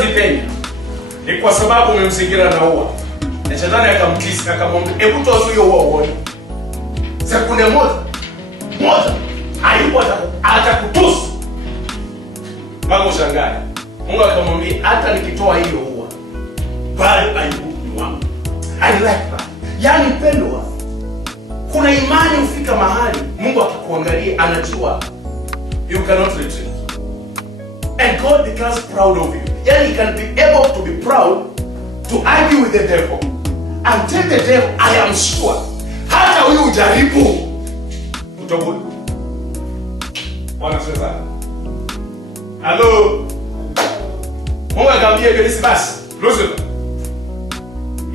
zipenya ni kwa sababu umemzingira na ua. Na shetani akamtisa akamwambia, "Hebu toa hiyo ua uone." Sekunde moja. Ayubu atakutusi. Mungu shangae. Mungu akamwambia, "Hata nikitoa hiyo ua, bado Ayubu ni wangu." I like that. Yaani pendwa, kuna imani ufika mahali Mungu akikuangalia anajua you cannot retreat. And God becomes proud of you. Yaani he can be able to be proud to argue with the devil and tell the devil, "I am sure hata huyu ujaribu utobudi." Bwana sasa. Hello. Mungu akamwambia Ibilisi, "Basi, Lucifer,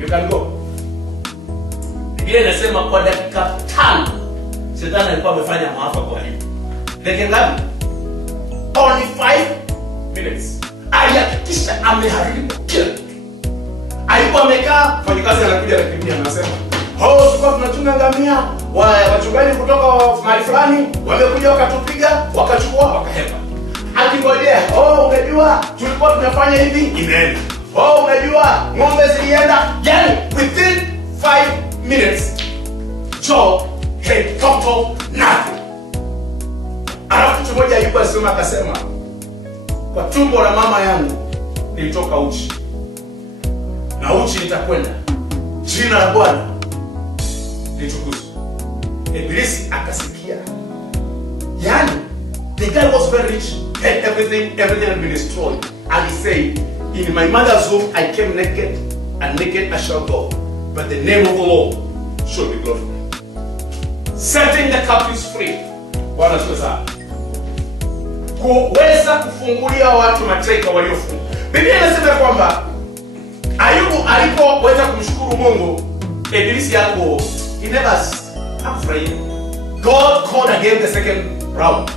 you can go." Biblia inasema kwa dakika 5 Shetani alikuwa amefanya maafa kwa Ayubu. Dakika ngapi? Only 5 minutes. Alihakikisha ameharibu kila kitu. Ayubu amekaa, mfanyikazi anakuja anakimbia anasema, "Oh, tulikuwa tunachunga ngamia, wachungaji kutoka mahali fulani wamekuja wakatupiga, wakachukua, wakahepa." Akingojea, "Oh, unajua tulikuwa tunafanya hivi, imeenda. Oh, unajua ng'ombe zilienda." Yaani within 5 minutes Job had total nothing. Alafu kitu moja Ayubu alisema akasema, "Kwa tumbo la mama yangu nilitoka uchi, na uchi nitakwenda. Jina la Bwana litukuzwe." Ibilisi akasikia. Yaani the guy was very rich, had everything had been destroyed, and he said, "In my mother's womb I came naked, and naked I shall go, but the name of the Lord shall be glorified." Setting the captives free. Bwana sasa. Kuweza kufungulia watu mateka waliofungwa. Biblia inasema kwamba Ayubu alipoweza kumshukuru Mungu, Ibilisi yako he never afraid. God called again the second round.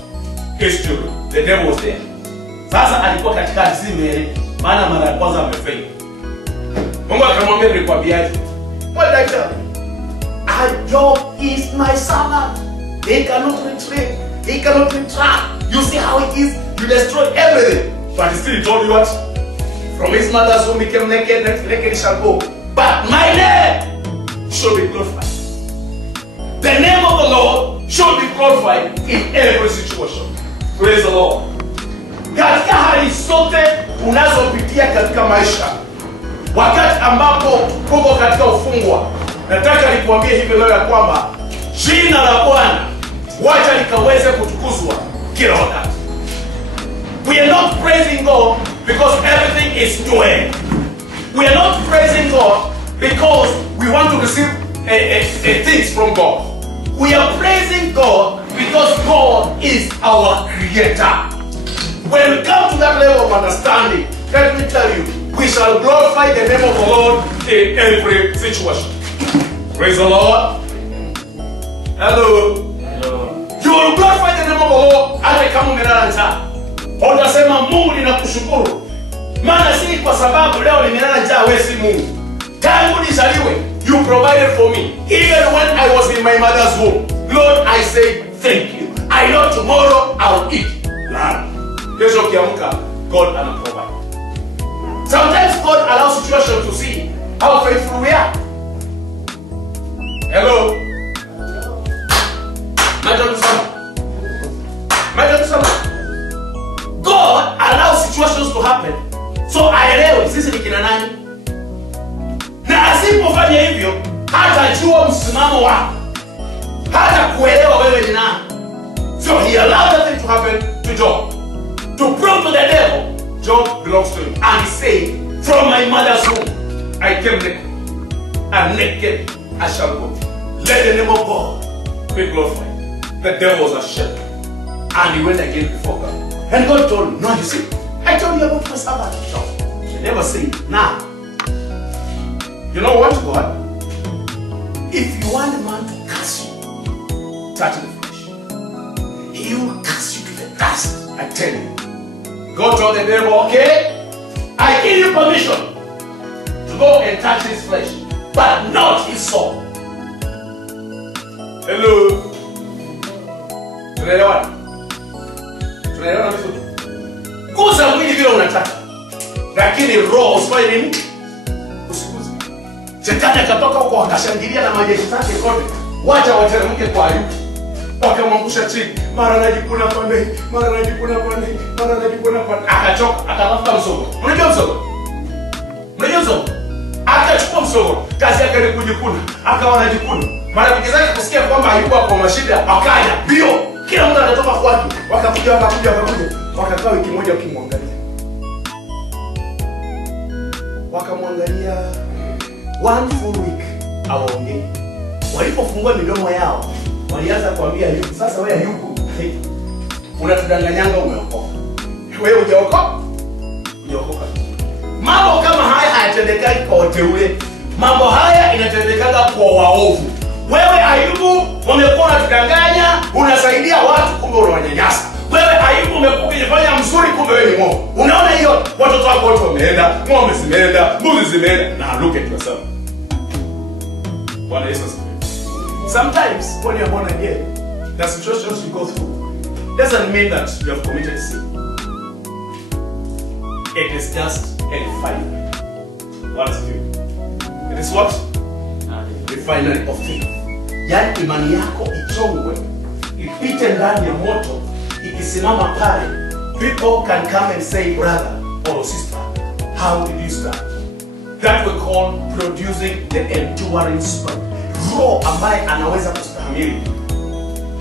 History. The devil was there. Sasa alikuwa katika zime, maana mara ya kwanza amefeli. Mungu akamwambia, "Nilikwambiaje?" What did I tell you? Job is my servant. He cannot retreat. He cannot retract. You see how it is? You destroy everything. But still he told you what? From his mother's womb he came naked, naked shall go. But my name shall be glorified. The name of the Lord shall be glorified in every situation. Praise the Lord. Katika hali zote unazopitia katika maisha, wakati ambapo uko katika ufungwa, nataka nikuambie hivi leo ya kwamba jina la Bwana wacha likaweze kutukuzwa kila wakati. We are not praising God because everything is new. We are not praising God because we want to receive things from God. We are praising God because God is our creator. When we come to that level of understanding, let me tell you, we shall glorify the name of the Lord in every situation. Praise the Lord. Hello. Hello. You will glorify the name of the Lord hata kama umelala njaa. Utasema, "Mungu ninakushukuru. Maana si kwa sababu leo nimelala njaa wewe si Mungu. Tangu nizaliwe, you provided for me. Even when I was in my mother's womb. Lord, I say thank you. I know tomorrow I'll eat." Kesho ukiamka, God ana provide. Sometimes God allows situations to see how faithful we are. Hello. God allows situations to happen. So aelewe sisi ni kina nani. Na asipofanya hivyo, hata jua msimamo wako. Hata kuelewa wewe ni nani. So he allowed that thing to happen to Job. To prove to the devil, Job belongs to him. And he said, "From my mother's womb, I came naked, and naked I shall go. Let the name of God be glorified." The devil was ashamed. And he went again before God. And God told him, "No, you see, I told you about my servant Job." He never said, "Now, you know what, God? If you want a man to curse you, touch the flesh. He will curse you to the dust, I tell you." God told the devil, "Okay, I give you permission to go and touch his flesh, but not his soul." Hello. Tunaelewana? Tunaelewana vizuri? Guza mwili vile unataka. lakini roho usifanye nini? Usiguze. Shetani akatoka huko akashangilia na majeshi zake kote. Wacha wateremke kwa Ayubu. Wakamwangusha chini. Mara anajikuna pande, mara anajikuna pande, mara anajikuna pande. Akachoka, akatafuta msogo. Unajua msogo? Unajua msogo? Akachukua msogo. Kazi yake ni kujikuna. Akawa anajikuna. Marafiki zake kusikia kwamba Ayubu hapo mashida, wakaja bio. Kila mtu anatoka kwake. Wakakuja. Wakakaa wiki moja wakimwangalia. Wakamwangalia one full week awaongee. Walipofungua midomo yao, walianza kuambia Ayubu, sasa wewe Ayubu, unatudanganyanga umeokoka. Wewe hujaokoka? Hujaokoka. Mambo kama haya hayatendekani kwa wateule. Mambo haya inatendekaga kwa waovu. Wewe Ayubu, umekuwa unatudanganya, unasaidia watu kumbe unawanyanyasa. Wewe Ayubu umekuwa unafanya mzuri kumbe wewe ni mwongo. Unaona hiyo? Watoto wako wote wameenda, ng'ombe zimeenda, mbuzi zimeenda. Now look at yourself. Bwana Yesu asifiwe. Sometimes when you're born again, the situations you go through doesn't mean that you have committed sin. It is just a refinery. What is it? It is what? Refinery of faith. Yani imani yako ichongwe, ipite ndani ya moto, ikisimama pale, people can come and say, brother or sister, how did you start? That we call producing the enduring spirit. Roho ambaye anaweza kustahimili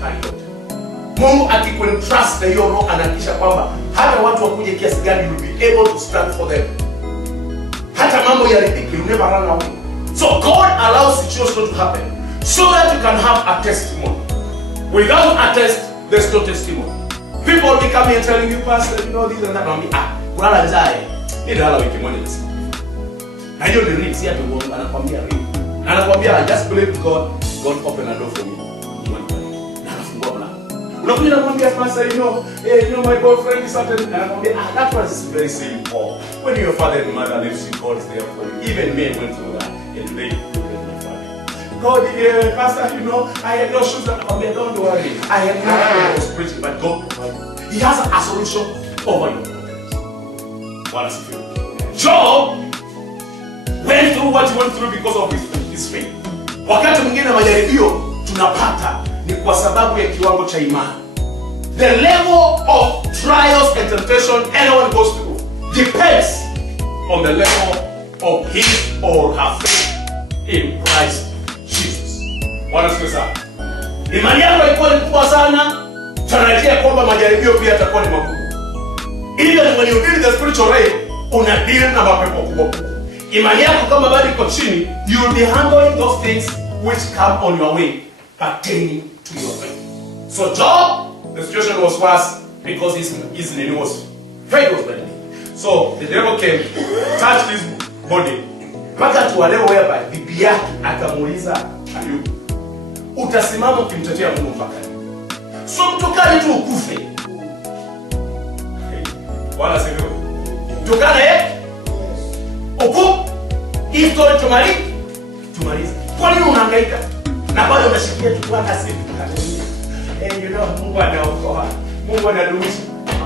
hali yote. Mungu akikuentrust na hiyo roho anahakikisha kwamba hata watu wakuje kiasi gani you will be able to stand for them. Hata mambo yaridhiki, you never run away. So God allows situations to happen so that you can have a testimony. Without a test, there's no testimony. People will be coming and telling you, Pastor, you know this and that. Kulala njaa. Nilala wiki moja basi. Na hiyo ni real, si ati Mungu anakuambia real. Na anakuambia just believe God, God open a door for me. Na anafungua mlango. Unakuja na kumwambia Pastor, you know my boyfriend is certain. Na anakuambia that was very simple. When your father and mother lives, God is there for you. Even me went through that and they look at my father. God, Pastor, you know, I had no shoes. Anakuambia don't worry. I had no I was preaching, but God provided. He has a solution over your problems. What is it? Job went through what he went through because of his faith. Wakati mwingine majaribio tunapata ni kwa sababu ya kiwango cha imani. The level of trials and temptation anyone goes through depends on the level of his or her faith in Christ Jesus. Wanasikia? Imani yako ilikuwa ni kubwa sana, tarajia kwamba majaribio pia yatakuwa ni makubwa. Ili when you build the spiritual realm, una deal na mapepo kubwa. Imani yako kama bado iko chini, you will be handling those things which come on your way pertaining to your faith. So Job, the situation was worse because his name was faith was bad. So the devil came, touched his body. Mpaka to a level whereby bibi yake akamuuliza Ayubu, utasimama ukimtetea Mungu mpaka lini? So mtokani tu ukufe. Wala sivyo. Mtokane hii story tumalize. Kwa nini unahangaika? Na bado unashikia tu Bwana asifiwe. You know Mungu anaokoa. Mungu anadumisha.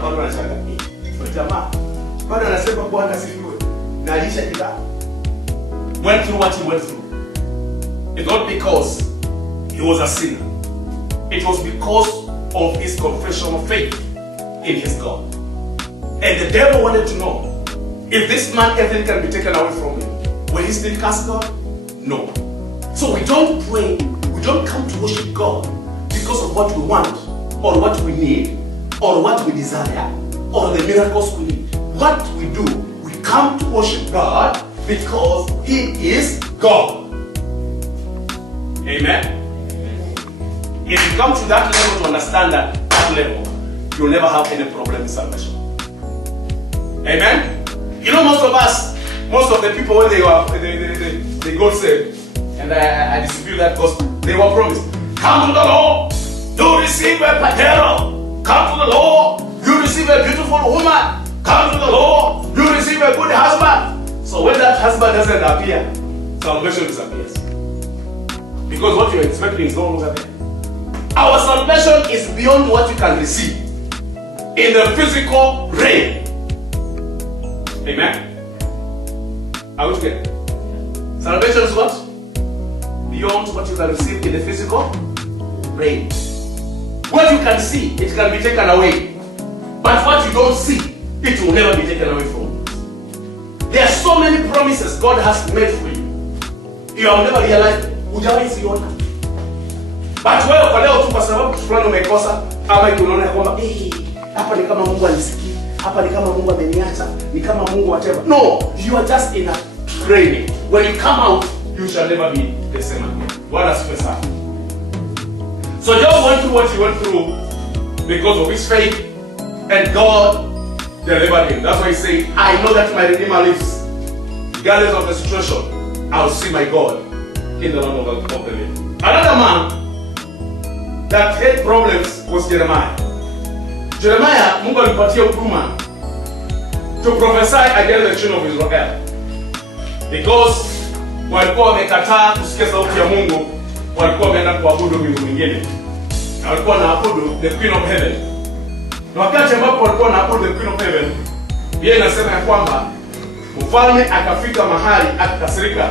Bado unashanga. Jamaa bado anasema Bwana asifiwe. Na alisha kitabu. Went through what he went through. It's not because he was a sinner. It was because of his confession of faith in his God. And the devil wanted to know, if this man everything can be taken away from him, will he still curse God? No. So we don't pray, we don't come to worship God because of what we want, or what we need, or what we desire, or the miracles we need. What we do, we come to worship God because He is God. Amen? If you come to that level to understand that level, you'll never have any problem with salvation. Amen? You know, most of us, most of the people when they got saved, and I distribute that gospel, they were promised, come to the Lord, you receive a patero. Come to the Lord, you receive a beautiful woman. Come to the Lord, you receive a good husband. So when that husband doesn't appear, salvation disappears. Because what you're expecting is no longer there. Our salvation is beyond what you can receive in the physical realm. Amen? Are we together? Salvation is what? Beyond what you can receive in the physical brain. What you can see, it can be taken away. But what you don't see, it will never be taken away from you. There are so many promises God has made for you. You have never realized, hujawahi ziona. But wewe kwa leo tu kwa sababu fulani umekosa, ama unaona kwamba hapa ni kama Mungu anisikii, hapa ni kama Mungu ameniacha, ni kama Mungu whatever. No, you are just in a training. When you come out, you shall never be the same again. Bwana asifiwe sana. So Job went through what he went through because of his faith, and God delivered him. That's why he said, I know that my Redeemer lives. Regardless of the situation, I'll see my God in the land of the living. Another man that had problems was Jeremiah. Jeremiah, Mungu alipatia huduma to prophesy against the children of Israel. Because walikuwa wamekataa kusikia sauti ya Mungu, walikuwa wameenda kuabudu miungu mingine. Na walikuwa wanaabudu the Queen of Heaven. Na wakati ambapo walikuwa wanaabudu the Queen of Heaven, Biblia inasema ya kwamba mfalme akafika mahali akakasirika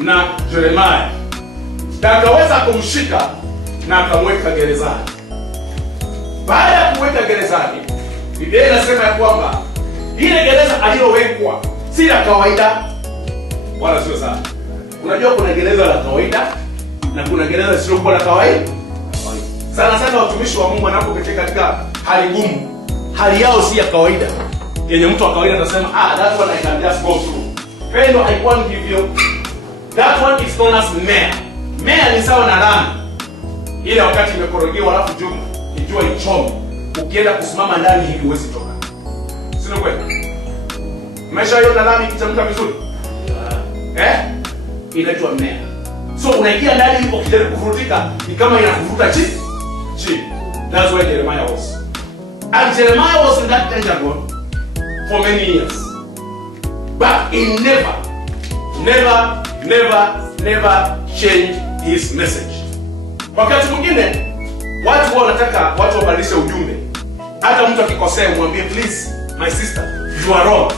na Jeremiah. Na akaweza kumshika na akamweka gerezani. Baada ya kumweka gerezani, Biblia inasema ya kwamba ile gereza aliyowekwa si la kawaida. Wala sio sana. Unajua kuna gereza la kawaida na kuna gereza lisilo la kawaida. Sana sana watumishi wa Mungu wanapopitia katika hali ngumu, hali yao si ya kawaida. Yenye mtu wa kawaida atasema, that one I can just go through. Pendo, I won't give you. That one is known as mea. Mea ni sawa na lami. Ile wakati imekorogewa alafu jua ichome. Ukienda kusimama ndani hivi huwezi toka. Sio kweli? Umeshaona lami ikitamka vizuri? Inaitwa mea. So unaingia ndani hivi ukijaribu kuvurutika, ni kama inakuvuta chini. That's why Jeremiah was. And Jeremiah was in that danger zone for many years. But he never changed his message. Wakati mwingine watu wanataka watu wabadilishe ujumbe. Hata mtu akikosea umwambie, please my sister, you are wrong.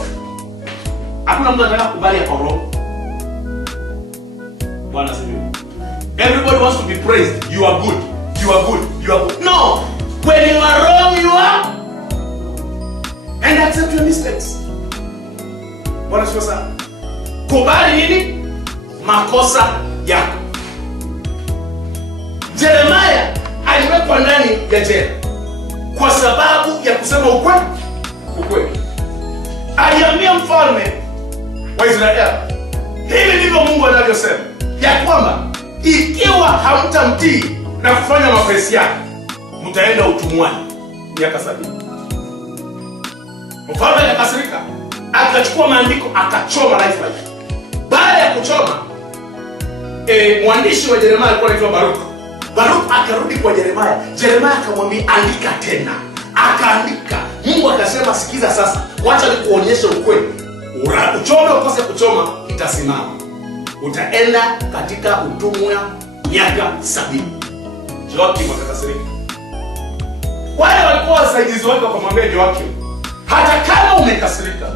Hakuna mtu anataka kubali hapo wrong. Bwana asifiwe. Everybody wants to be praised. You are good. You are good. You are good. No. When you are wrong, you are. And accept your mistakes. Bwana asifiwe sana. Kubali nini? Makosa yako. Jeremiah aliwekwa ndani ya jela kwa sababu ya kusema ukweli. Aliambia mfalme wa Israeli, hivi ndivyo Mungu anavyosema, ya kwamba ikiwa hamtamtii na kufanya mapenzi yake, mtaenda utumwani miaka 70. Mfalme akakasirika, akachukua maandiko akachoma life. Baada ya kuchoma, mwandishi wa Yeremia alikuwa anaitwa Baruk akarudi kwa Yeremia. Yeremia akamwambia, andika tena. Akaandika. Mungu akasema, sikiza sasa, wacha nikuonyeshe ukweli. Uchome ukose kuchoma, itasimama. Utaenda katika utumwa miaka 70. Joakim akakasirika. Wale walikuwa wasaidizi wake wakamwambia Joakim, hata kama umekasirika,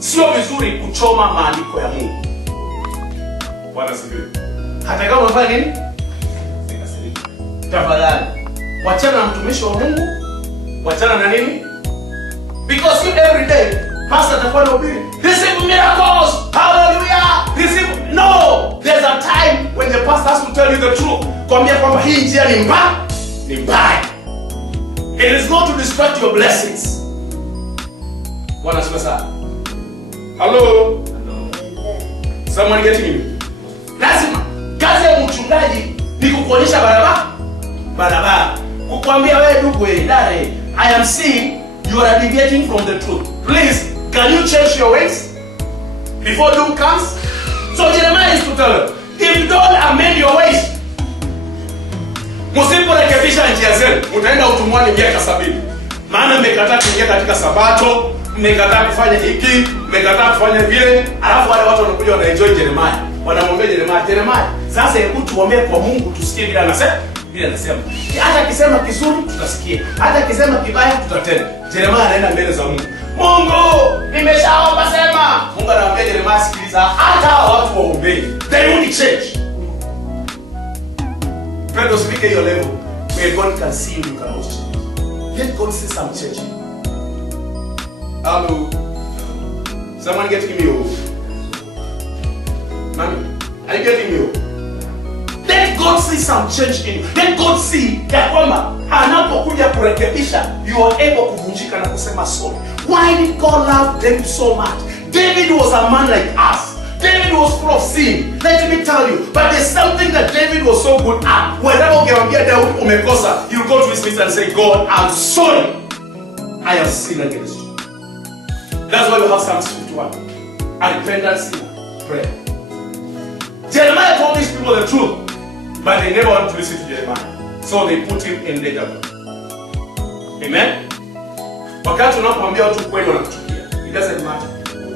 sio vizuri kuchoma maandiko ya Mungu. Bwana asifiwe. Hata kama unafanya nini? Umekasirika. Tafadhali, wachana na mtumishi wa Mungu, wachana na nini? Because you every day, pastor atakuwa anahubiri, receive miracles, hallelujah, receive. No, there's a time when the pastor has to tell you the truth. Kwambia kwamba hii njia ni mbaya. It is not to distract your blessings. Bwana asifiwe sana. Hello? Someone getting me? Lazima kazi ya mchungaji ni kukuonyesha barabara. Kukwambia wewe ndugu dare, I am seeing you are deviating from the truth. Please, can you change your ways before doom comes? So Jeremiah is to tell you, if you don't amend your ways, msiporekebisha njia zenu, mtaenda utumwani miaka 70. Maana mmekataa kuingia katika sabato, mmekataa kufanya hiki, mmekataa kufanya vile, alafu wale watu wanakuja wanaenjoy Jeremiah. Wanamwambia Jeremiah, sasa hebu tuombe kwa Mungu tusikie vile Biblia inasema hata akisema kizuri tutasikia, hata akisema kibaya tutatenda. Yeremia anaenda mbele za Mungu. Mungu, nimeshaomba sema. Mungu anamwambia Yeremia, sikiliza, hata watu waombee, they won't change. Friend, usifike hiyo level where God can see you can also change. Let God see some change. Hello. Someone getting me over? Mommy, are you getting me over? Let God see some change in you. Let God see ya kwamba anapokuja kurekebisha, you are able kuvunjika na kusema sorry. Why did God love David so much? David was a man like us. David was full of sin. Let me tell you, but there's something that David was so good at. Whenever ungemwambia Daudi umekosa, you go to his knees and say, God, I'm sorry. I have sinned against you. That's why we have Psalm 51. A repentant sinner prayer. Jeremiah told these people the truth, but they never want to listen to Jeremiah. So they put him in danger. Amen? Wakati unapomwambia watu kweli wanakuchukia, it doesn't matter.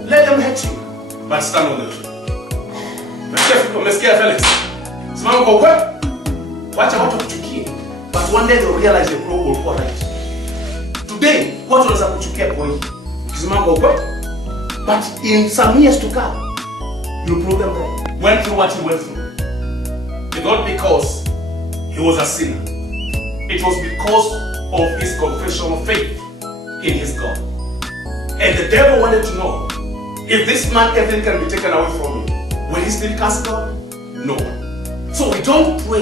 Let them hate you, but stand on the truth. Umesikia Felix? Simama kwa ukweli. Wacha watu kuchukie, but one day they'll realize the problem will go right. Today, watu wanaweza kuchukia kwa hii. Ukisimama kwa ukweli, but in some years to come, you prove them wrong. Went through what he went through. It's not because he was a sinner. It was because of his confession of faith in his God. And the devil wanted to know, if this man, everything can be taken away from him, will he still cast God? No. So we don't pray,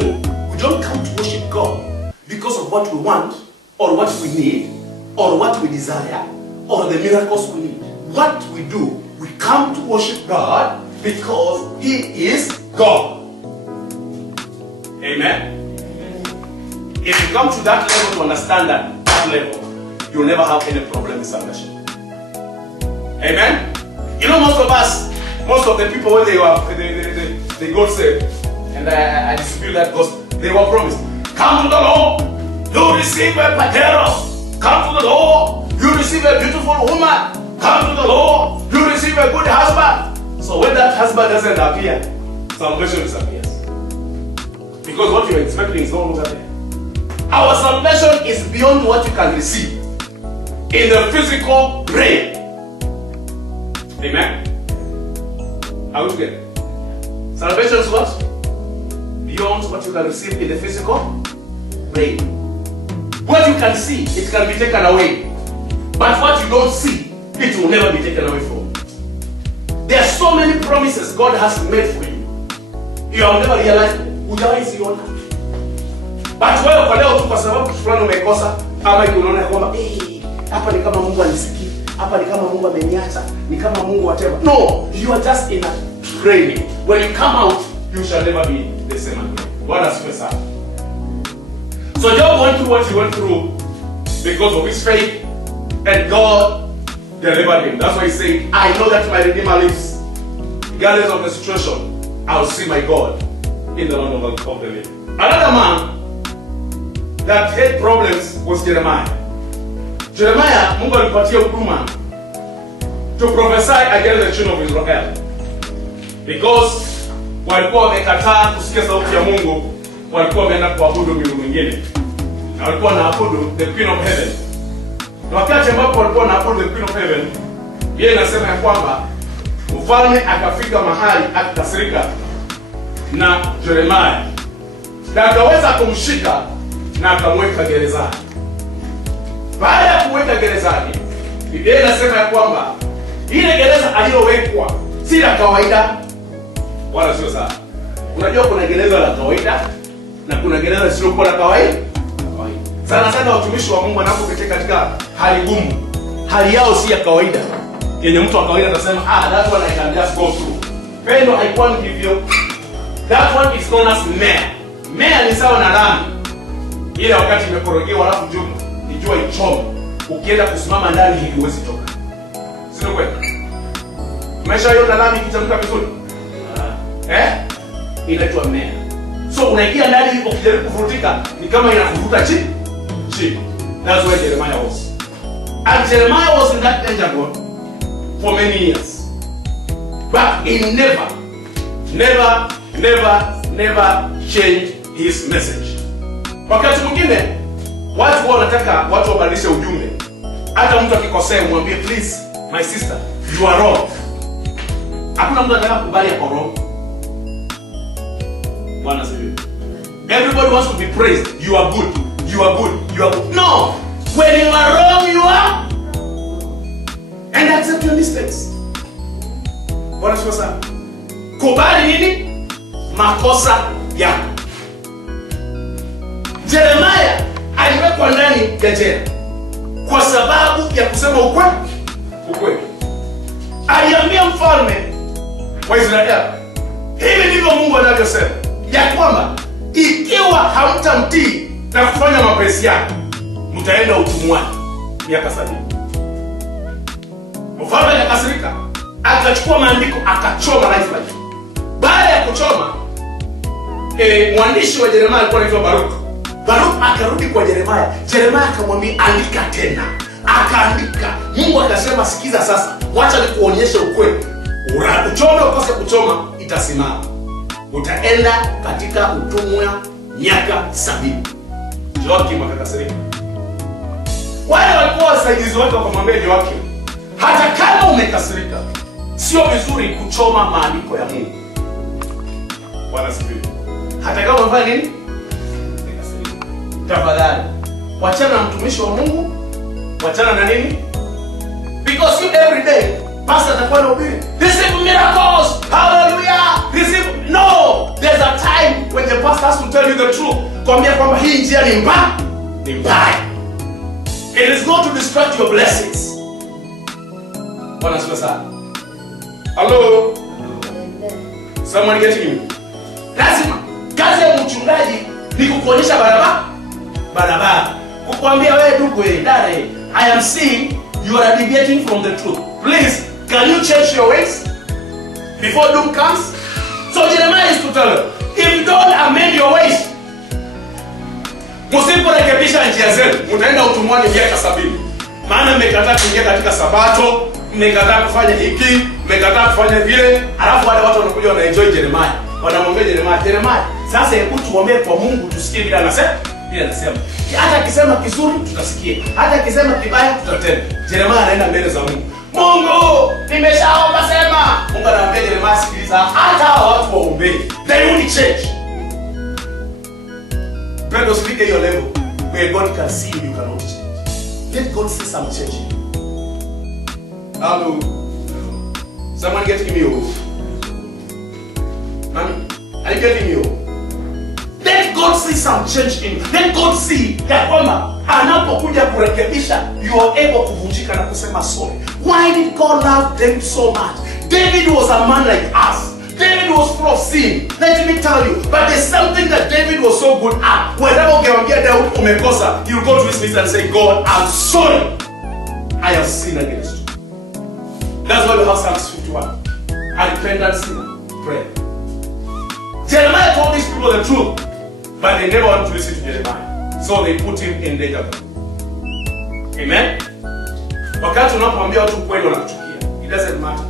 we don't come to worship God because of what we want, or what we need, or what we desire, or the miracles we need. What we do, we come to worship God because he is God. Amen? If you come to that level to understand that level, you'll never have any problem in salvation. Amen? You know, most of us, most of the people when they got saved, and I dispute that gospel, they were promised, come to the Lord, you receive a patero. Come to the Lord, you receive a beautiful woman. Come to the Lord, you receive a good husband. So when that husband doesn't appear, salvation disappears. Because what you're expecting is no longer there. Our salvation is beyond what you can receive in the physical realm. Amen? Are we together? Salvation is what? Beyond what you can receive in the physical realm. What you can see, it can be taken away. But what you don't see, it will never be taken away from you. There are so many promises God has made for you. You have never realized hujawahi ziona. But wewe kwa leo tu kwa sababu kitu fulani umekosa, ama unaona kwamba hapa ni kama Mungu anisikii, hapa ni kama Mungu ameniacha, ni kama Mungu whatever. No, you are just in a training. When you come out, you shall never be the same again. Bwana asifiwe sana. So Job went through what he went through because of his faith, and God delivered him. That's why he said, I know that my Redeemer lives. Regardless of the situation, I will see my God in the land of the living. Another man that had problems was Jeremiah. Jeremiah, Mungu alipatia huduma to prophesy against the children of Israel. Because walikuwa wamekataa kusikia sauti ya Mungu, walikuwa wameenda kuabudu miungu mingine. Na walikuwa wanaabudu the Queen of Heaven. Na wakati ambapo walikuwa wanaabudu the Queen of Heaven, yeye anasema ya kwamba mfalme akafika mahali akakasirika na Jeremiah. Na akaweza kumshika na akamweka gerezani. Baada ya kumweka gerezani, Biblia inasema ya kwamba ile gereza aliyowekwa si la kawaida wala sio sana. Unajua kuna gereza la kawaida na kuna gereza lisilokuwa la kawaida. Sana sana watumishi wa Mungu wanapopitia katika hali ngumu, hali yao si ya kawaida. Yenye mtu wa kawaida atasema, that one I can just go through. Pendo haikuwa hivyo. That one is known as mea. Mea ni sawa na lami. Ile wakati imekorogewa alafu jua ichome. Ukienda kusimama ndani hivi huwezi toka. Sio kweli? Maisha yote lami ikitamka vizuri. Inaitwa mea. So unaingia ndani hivi ukijaribu kuvurutika ni kama inakuvuta chini. That's where Jeremiah was. And Jeremiah was in that danger zone for many years. But he never changed his message. Wakati mwingine watu wao wanataka watu wabadilishe ujumbe. Hata mtu akikosea mwambie please my sister you are wrong. Hakuna mtu anataka kubali hapo wrong. Bwana asifiwe. Everybody wants to be praised. You are good. You are good. You are good. No. When you are wrong you are. And accept your mistakes. Bwana asifiwe sana. Kubali nini? Makosa yako. Jeremiah aliwekwa ndani ya jela kwa sababu ya kusema ukweli. Aliambia mfalme wa Israeli, hivi ndivyo Mungu anavyosema, ya kwamba ikiwa hamtamtii na kufanya mapenzi yake, mtaenda utumwani miaka 70. Mfalme akakasirika, akachukua maandiko akachoma lifeline. Baada ya kuchoma, mwandishi wa Yeremia alikuwa anaitwa Baruch akarudi kwa Yeremia. Yeremia akamwambia andika tena. Akaandika. Mungu akasema sikiza sasa, wacha nikuonyeshe ukweli. Uchome ukose kuchoma itasimama. Utaenda katika utumwa miaka 70. Joakim akakasirika. Wale walikuwa wasaidizi wake wakamwambia Joakim, hata kama umekasirika, sio vizuri kuchoma maandiko ya Mungu. Bwana asifiwe. Hata kama unafanya nini? Tafadhali wachana na mtumishi wa Mungu, wachana na nini? Because you every day pastor atakuwa anahubiri receive miracles, hallelujah, receive. No, there's a time when the pastor has to tell you the truth, kwambia kwamba hii njia ni mbaya. It is not to distract your blessings. Bwana asifiwe sana. Hello, someone getting me? Lazima kazi ya mchungaji ni kukuonyesha barabara. Kukuambia wewe ndugu dare, I am seeing you are deviating from the truth. Please, can you change your ways before doom comes? So Jeremiah is to tell you, if you don't amend your ways, msiporekebisha njia zenu, mtaenda utumwani miaka 70. Maana mmekataa kuingia katika sabato, mmekataa kufanya hiki, mmekataa kufanya vile, alafu wale watu wanakuja wana enjoy Jeremiah. Wanamwambia Jeremiah, sasa hebu tuombe kwa Mungu tusikie bila anasema. Hata akisema kizuri tutasikia, hata akisema kibaya tutatenda. Jeremiah anaenda mbele za Mungu. Mungu, nimeshaomba sema. Mungu anamwambia Jeremiah, sikiliza, hata watu waombe, they won't change. Pendo speak your level where God can see you cannot change. Let God see some change. Hello. Someone getting me off? Mommy, are you getting me off? Let God see some change in you. Let God see ya kwamba anapokuja kurekebisha, you are able kuvunjika na kusema sorry. Why did God love David so much? David was a man like us. David was full of sin. Let me tell you, but there's something that David was so good at. Whenever ungemwambia Daud umekosa, he'll go to his knees and say, God, I'm sorry. I have sinned against you. That's why we have Psalms 51. A repentant sinner prayer. Jeremiah told these people the truth, but they never wanted to listen to Jeremiah. So they put him in danger. Amen? Wakati unapomwambia watu kweli wanakuchukia, it doesn't matter.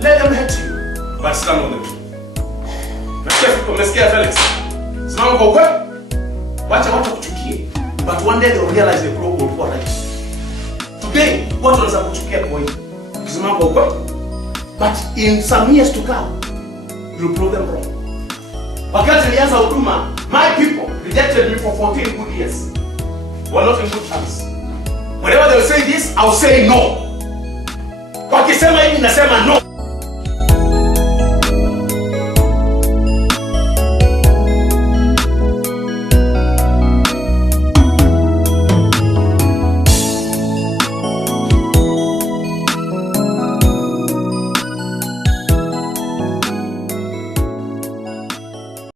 Let them hate you, but stand on the truth. Umesikia Felix? Simama kwa ukweli. Wacha watu kuchukie, but one day they'll realize the problem ulikuwa right. Today, watu wanaweza kuchukia kwa hiyo. Simama kwa ukweli. But in some years to come, you'll prove them wrong. Wakati nilianza huduma, my people rejected me for 14 good years. We're not in good terms. Whenever they will say this, I'll say no. Wakisema hivi nasema no.